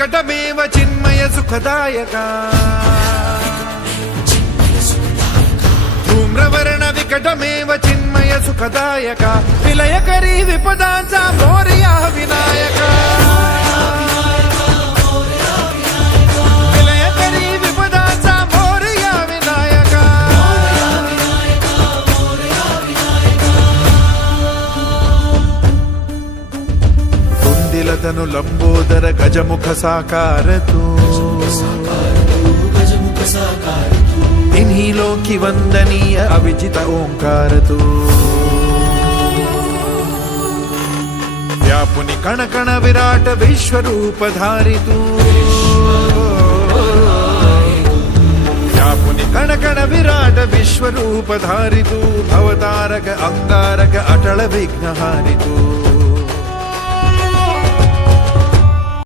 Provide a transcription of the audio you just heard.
विकटमेव चिन्मय सुखदायका धूम्रवर्ण विकटमेव चिन्मय सुखदायका विलयकरी विपदांचा मोरया विनायका विलयकरी विपदांचा मोरया विनायका कुंदिलतनु लंबोदर गजमुख साकार तू इन्हीं लोकी वंदनीय अविजित ओंकार तू व्यापुनि कण कण विराट विश्वरूप धारी तू व्यापुनि कण कण विराट विश्वरूप धारी तू भवतारक अंगारक अटल विघ्नहारी तू